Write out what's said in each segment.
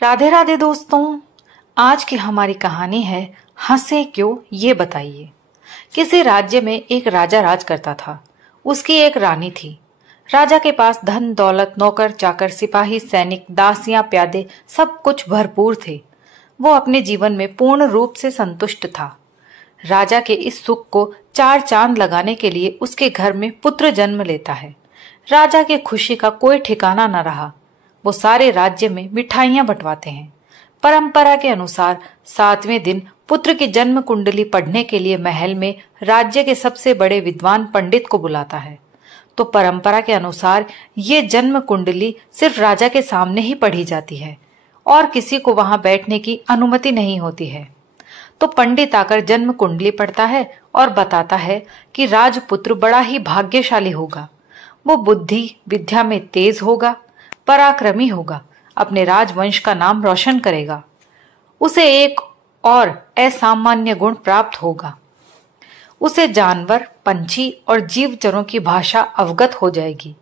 राधे राधे दोस्तों। आज की हमारी कहानी है हंसे क्यों ये बताइए। किसी राज्य में एक राजा राज करता था। उसकी एक रानी थी। राजा के पास धन दौलत, नौकर चाकर, सिपाही, सैनिक, दासियां, प्यादे सब कुछ भरपूर थे। वो अपने जीवन में पूर्ण रूप से संतुष्ट था। राजा के इस सुख को चार चांद लगाने के लिए उसके घर में पुत्र जन्म लेता है। राजा की खुशी का कोई ठिकाना न रहा। वो सारे राज्य में मिठाइयां बंटवाते हैं। परंपरा के अनुसार 7वें दिन पुत्र की जन्म कुंडली पढ़ने के लिए महल में राज्य के सबसे बड़े विद्वान पंडित को बुलाता है। तो परंपरा के अनुसार ये जन्म कुंडली सिर्फ राजा के सामने ही पढ़ी जाती है और किसी को वहां बैठने की अनुमति नहीं होती है। तो पंडित आकर जन्म कुंडली पढ़ता है और बताता है कि राजपुत्र बड़ा ही भाग्यशाली होगा। वो बुद्धि विद्या में तेज होगा, पराक्रमी होगा, अपने राजवंश का नाम रोशन करेगा। उसे एक और असामान्य गुण प्राप्त होगा। उसे जानवर, पंछी और जीवचरों की भाषा अवगत हो जाएगी।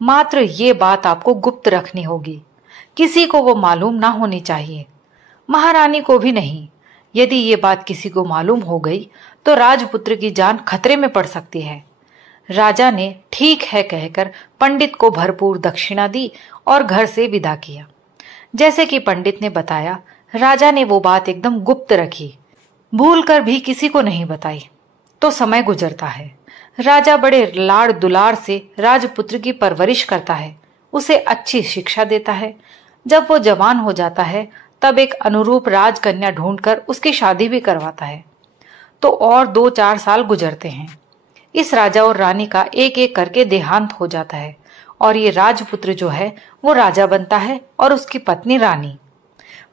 मात्र ये बात आपको गुप्त रखनी होगी। किसी को वो मालूम ना होनी चाहिए, महारानी को भी नहीं। यदि ये बात किसी को मालूम हो गई तो राजपुत्र की जान खतरे में पड़ सकती है। राजा ने ठीक है कहकर पंडित को भरपूर दक्षिणा दी और घर से विदा किया। जैसे कि पंडित ने बताया, राजा ने वो बात एकदम गुप्त रखी, भूलकर भी किसी को नहीं बताई। तो समय गुजरता है। राजा बड़े लाड़ दुलार से राजपुत्र की परवरिश करता है, उसे अच्छी शिक्षा देता है। जब वो जवान हो जाता है तब एक अनुरूप राजकन्या ढूंढकर उसकी शादी भी करवाता है। तो और 2-4 साल गुजरते हैं। इस राजा और रानी का एक एक करके देहांत हो जाता है और ये राजपुत्र जो है वो राजा बनता है और उसकी पत्नी रानी।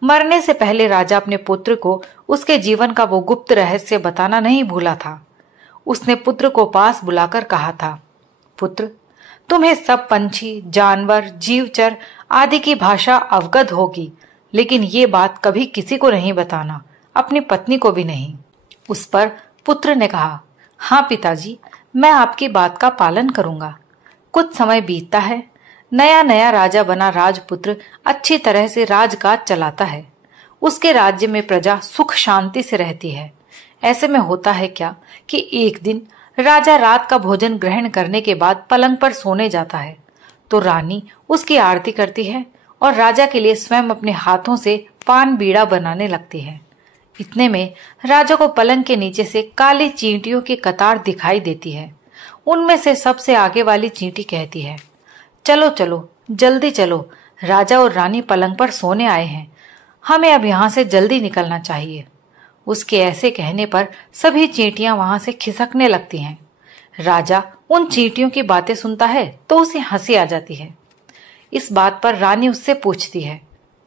मरने से पहले राजा अपने पुत्र को उसके जीवन का वो गुप्त रहस्य बताना नहीं भूला था। उसने पुत्र को पास बुलाकर कहा था, पुत्र, तुम्हें सब पंछी, जानवर, जीवचर आदि की भाषा अवगत होगी, लेकिन ये बात कभी किसी को नहीं बताना, अपनी पत्नी को भी नहीं। उस पर पुत्र ने कहा, हाँ पिताजी, मैं आपकी बात का पालन करूंगा। कुछ समय बीतता है। नया नया राजा बना राजपुत्र अच्छी तरह से राजकाज चलाता है। उसके राज्य में प्रजा सुख शांति से रहती है। ऐसे में होता है क्या कि एक दिन राजा रात का भोजन ग्रहण करने के बाद पलंग पर सोने जाता है तो रानी उसकी आरती करती है और राजा के लिए स्वयं अपने हाथों से पान बीड़ा बनाने लगती है। इतने में राजा को पलंग के नीचे से काली चींटियों की कतार दिखाई देती है। उनमें से सबसे आगे वाली चींटी कहती है, चलो चलो जल्दी चलो, राजा और रानी पलंग पर सोने आए हैं, हमें अब यहाँ से जल्दी निकलना चाहिए। उसके ऐसे कहने पर सभी चींटियां वहां से खिसकने लगती हैं। राजा उन चींटियों की बातें सुनता है तो उसे हंसी आ जाती है। इस बात पर रानी उससे पूछती है,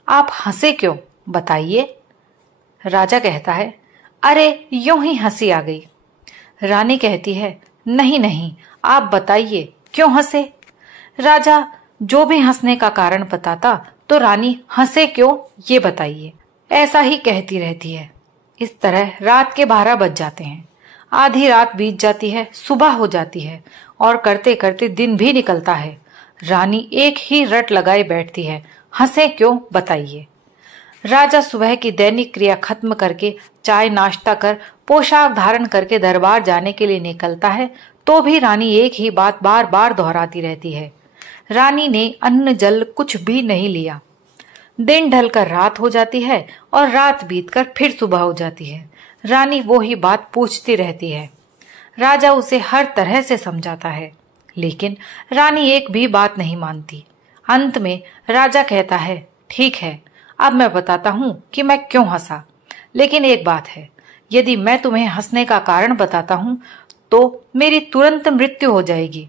आप हंसे क्यों, बताइए। राजा कहता है, अरे यूं ही हंसी आ गई। रानी कहती है, नहीं नहीं, आप बताइए क्यों हंसे। राजा जो भी हंसने का कारण बताता तो रानी हंसे क्यों ये बताइए, ऐसा ही कहती रहती है। इस तरह रात के 12 बज जाते हैं। आधी रात बीत जाती है, सुबह हो जाती है और करते करते दिन भी निकलता है। रानी एक ही रट लगाए बैठती है, हंसे क्यों बताइए। राजा सुबह की दैनिक क्रिया खत्म करके चाय नाश्ता कर पोशाक धारण करके दरबार जाने के लिए निकलता है तो भी रानी एक ही बात बार बार दोहराती रहती है। रानी ने अन्न जल कुछ भी नहीं लिया। दिन ढलकर रात हो जाती है और रात बीतकर फिर सुबह हो जाती है। रानी वो ही बात पूछती रहती है। राजा उसे हर तरह से समझाता है, लेकिन रानी एक भी बात नहीं मानती। अंत में राजा कहता है, ठीक है, अब मैं बताता हूं कि मैं क्यों हंसा, लेकिन एक बात है, यदि मैं तुम्हें हंसने का कारण बताता हूं तो मेरी तुरंत मृत्यु हो जाएगी।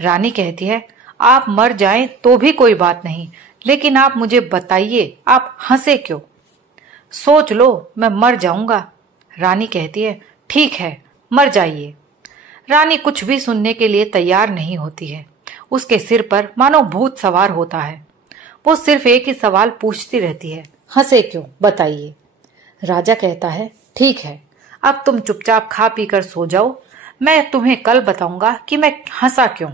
रानी कहती है, आप मर जाएं तो भी कोई बात नहीं, लेकिन आप मुझे बताइए आप हंसे क्यों। सोच लो, मैं मर जाऊंगा। रानी कहती है, ठीक है, मर जाइए। रानी कुछ भी सुनने के लिए तैयार नहीं होती है। उसके सिर पर मानो भूत सवार होता है। वो सिर्फ एक ही सवाल पूछती रहती है, हंसे क्यों बताइए। राजा कहता है, ठीक है, अब तुम चुपचाप खा पी कर सो जाओ, मैं तुम्हें कल बताऊंगा कि मैं हंसा क्यों।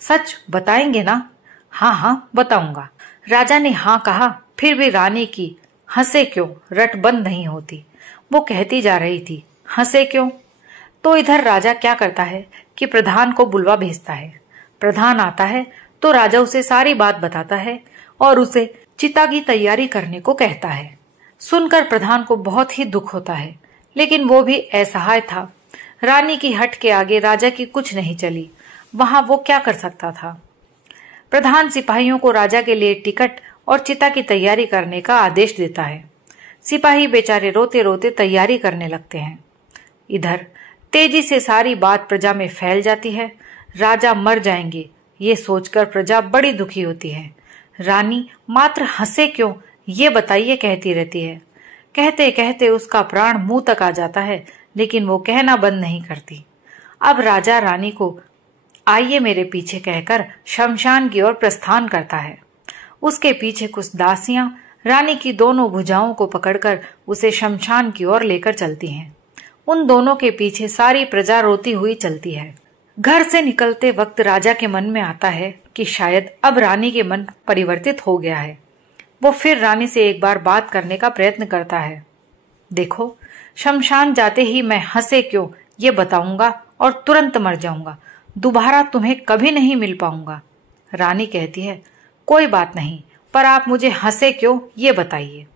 सच बताएंगे ना? हाँ हाँ बताऊंगा। राजा ने हाँ कहा, फिर भी रानी की हंसे क्यों रट बंद नहीं होती। वो कहती जा रही थी, हंसे क्यों। तो इधर राजा क्या करता है कि प्रधान को बुलवा भेजता है। प्रधान आता है तो राजा उसे सारी बात बताता है और उसे चिता की तैयारी करने को कहता है। सुनकर प्रधान को बहुत ही दुख होता है, लेकिन वो भी असहाय था। रानी की हट के आगे राजा की कुछ नहीं चली। वहां वो क्या कर सकता था। प्रधान सिपाहियों को राजा के लिए टिकट और चिता की तैयारी करने का आदेश देता है। सिपाही बेचारे रोते रोते तैयारी करने लगते हैं। इधर तेजी से सारी बात प्रजा में फैल जाती है। राजा मर जाएंगे ये सोचकर प्रजा बड़ी दुखी होती है। रानी मात्र हंसे क्यों ये बताइए कहती रहती है। कहते कहते उसका प्राण मुंह तक आ जाता है, लेकिन वो कहना बंद नहीं करती। अब राजा रानी को आइए मेरे पीछे कहकर शमशान की ओर प्रस्थान करता है। उसके पीछे कुछ दासियां रानी की दोनों भुजाओं को पकड़कर उसे शमशान की ओर लेकर चलती हैं। उन दोनों के पीछे सारी प्रजा रोती हुई चलती है। घर से निकलते वक्त राजा के मन में आता है कि शायद अब रानी के मन परिवर्तित हो गया है। वो फिर रानी से एक बार बात करने का प्रयत्न करता है। देखो, शमशान जाते ही मैं हंसे क्यों ये बताऊंगा और तुरंत मर जाऊंगा। दोबारा तुम्हें कभी नहीं मिल पाऊंगा। रानी कहती है, कोई बात नहीं, पर आप मुझे हंसे क्यों ये बताइए।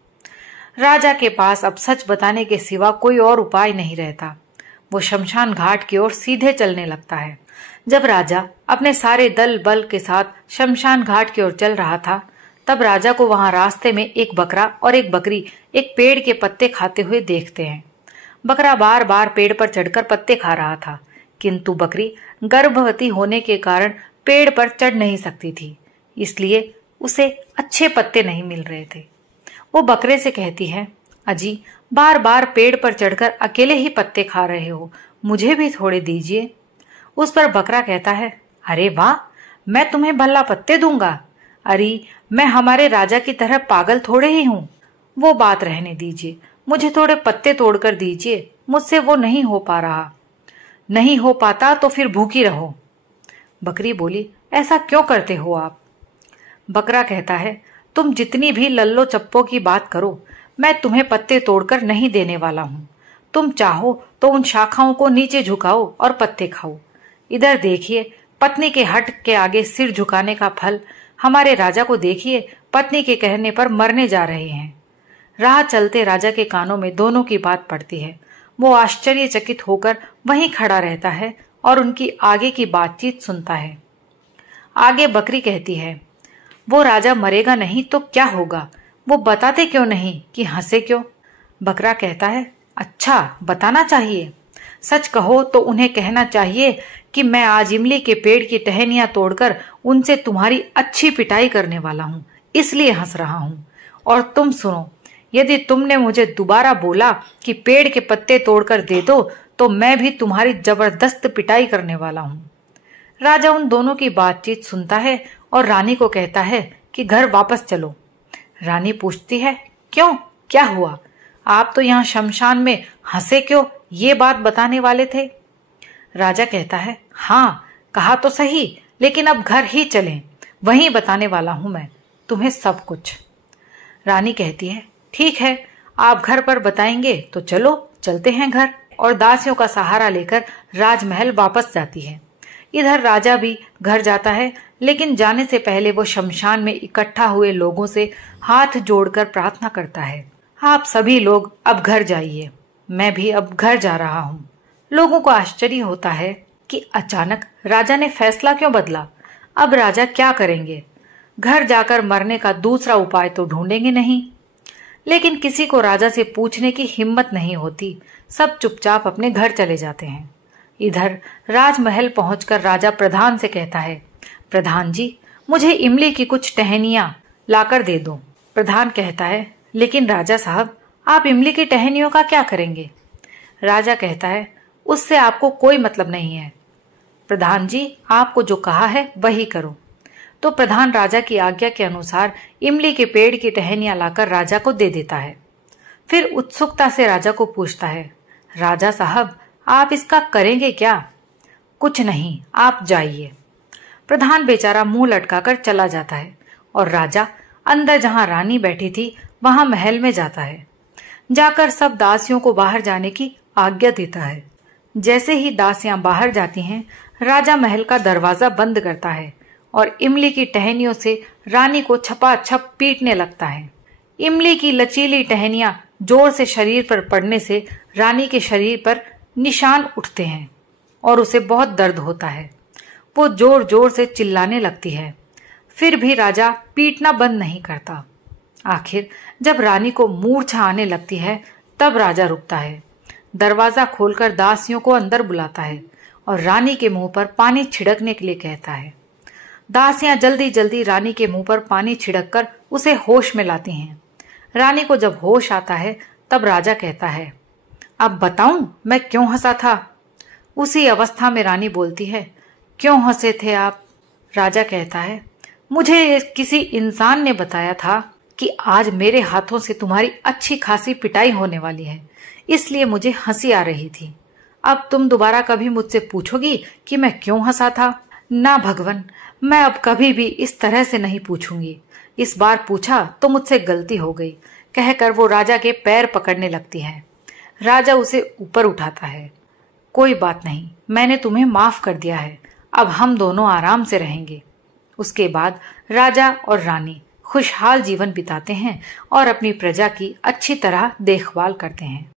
राजा के पास अब सच बताने के सिवा कोई और उपाय नहीं रहता। वो शमशान घाट की ओर सीधे चलने लगता है। जब राजा अपने सारे दल बल के साथ शमशान घाट की ओर चल रहा था, तब राजा को वहां रास्ते में एक बकरा और एक बकरी एक पेड़ के पत्ते खाते हुए देखते हैं। बकरा बार बार पेड़ पर चढ़कर पत्ते खा रहा था, किंतु बकरी गर्भवती होने के कारण पेड़ पर चढ़ नहीं सकती थी, इसलिए उसे अच्छे पत्ते नहीं मिल रहे थे। वो बकरे से कहती है, अजी बार बार पेड़ पर चढ़कर अकेले ही पत्ते खा रहे हो, मुझे भी थोड़े दीजिए। उस पर बकरा कहता है, अरे वाह, मैं तुम्हें भला पत्ते दूंगा। अरे मैं हमारे राजा की तरह पागल थोड़े ही हूं। वो बात रहने दीजिए, मुझे थोड़े पत्ते तोड़कर दीजिए, मुझसे वो नहीं हो पा रहा। नहीं हो पाता तो फिर भूखी रहो। बकरी बोली, ऐसा क्यों करते हो आप। बकरा कहता है, तुम जितनी भी लल्लो चप्पो की बात करो, मैं तुम्हें पत्ते तोड़कर नहीं देने वाला हूं। तुम चाहो तो उन शाखाओं को नीचे झुकाओ और पत्ते खाओ। इधर देखिए, पत्नी के हट के आगे सिर झुकाने का फल। हमारे राजा को देखिए, पत्नी के कहने पर मरने जा रहे हैं। राह चलते राजा के कानों में दोनों की बात पड़ती है। वो आश्चर्यचकित होकर वहीं खड़ा रहता है और उनकी आगे की बातचीत सुनता है। आगे बकरी कहती है, वो राजा मरेगा नहीं तो क्या होगा, वो बताते क्यों नहीं कि हंसे क्यों। बकरा कहता है, अच्छा बताना चाहिए। सच कहो तो उन्हें कहना चाहिए कि मैं आज इमली के पेड़ की टहनियां तोड़कर उनसे तुम्हारी अच्छी पिटाई करने वाला हूं, इसलिए हंस रहा हूं। और तुम सुनो, यदि तुमने मुझे दोबारा बोला कि पेड़ के पत्ते तोड़कर दे दो, तो मैं भी तुम्हारी जबरदस्त पिटाई करने वाला हूं। राजा उन दोनों की बातचीत सुनता है और रानी को कहता है कि घर वापस चलो। रानी पूछती है, क्यों, क्या हुआ। आप तो यहाँ शमशान में हंसे क्यों ये बात बताने वाले थे। राजा कहता है, हाँ कहा तो सही, लेकिन अब घर ही चलें, वहीं बताने वाला हूं मैं तुम्हें सब कुछ। रानी कहती है, ठीक है, आप घर पर बताएंगे तो चलो चलते हैं घर। और दासियों का सहारा लेकर राजमहल वापस जाती है। इधर राजा भी घर जाता है, लेकिन जाने से पहले वो शमशान में इकट्ठा हुए लोगों से हाथ जोड़कर प्रार्थना करता है, आप सभी लोग अब घर जाइए, मैं भी अब घर जा रहा हूँ। लोगों को आश्चर्य होता है कि अचानक राजा ने फैसला क्यों बदला। अब राजा क्या करेंगे। घर जाकर मरने का दूसरा उपाय तो ढूंढेंगे नहीं। लेकिन किसी को राजा से पूछने की हिम्मत नहीं होती। सब चुपचाप अपने घर चले जाते हैं। इधर राजमहल पहुंचकर राजा प्रधान से कहता है, प्रधान जी, मुझे इमली की कुछ टहनियां लाकर दे दो। प्रधान कहता है, लेकिन राजा साहब, आप इमली की टहनियों का क्या करेंगे। राजा कहता है, उससे आपको कोई मतलब नहीं है। प्रधान जी, आपको जो कहा है वही करो। तो प्रधान राजा की आज्ञा के अनुसार इमली के पेड़ की टहनियां लाकर राजा को दे देता है। फिर उत्सुकता से राजा को पूछता है, राजा साहब, आप इसका करेंगे क्या। कुछ नहीं, आप जाइए। प्रधान बेचारा मुंह लटकाकर चला जाता है और राजा अंदर जहां रानी बैठी थी वहां महल में जाता है। जाकर सब दासियों को बाहर जाने की आज्ञा देता है। जैसे ही दासियां बाहर जाती हैं, राजा महल का दरवाजा बंद करता है और इमली की टहनियों से रानी को छपाछप पीटने लगता है। इमली की लचीली टहनियां जोर से शरीर पर पड़ने से रानी के शरीर पर निशान उठते हैं और उसे बहुत दर्द होता है। वो जोर जोर से चिल्लाने लगती है, फिर भी राजा पीटना बंद नहीं करता। आखिर जब रानी को मूर्छा आने लगती है तब राजा रुकता है, दरवाजा खोलकर दासियों को अंदर बुलाता है और रानी के मुंह पर पानी छिड़कने के लिए कहता है। दासियां जल्दी जल्दी रानी के मुंह पर पानी छिड़ककर उसे होश में लाती हैं। रानी को जब होश आता है तब राजा कहता है, अब बताऊं मैं क्यों हंसा था? उसी अवस्था में रानी बोलती है, क्यों हंसे थे आप? राजा कहता है, मुझे किसी इंसान ने बताया था कि आज मेरे हाथों से तुम्हारी अच्छी खासी पिटाई होने वाली है, इसलिए मुझे हंसी आ रही थी। अब तुम दोबारा कभी मुझसे पूछोगी कि मैं क्यों हंसा था? ना भगवन, मैं अब कभी भी इस तरह से नहीं पूछूंगी। इस बार पूछा तो मुझसे गलती हो गई, कहकर वो राजा के पैर पकड़ने लगती है। राजा उसे ऊपर उठाता है। कोई बात नहीं, मैंने तुम्हें माफ कर दिया है, अब हम दोनों आराम से रहेंगे। उसके बाद राजा और रानी खुशहाल जीवन बिताते हैं और अपनी प्रजा की अच्छी तरह देखभाल करते हैं।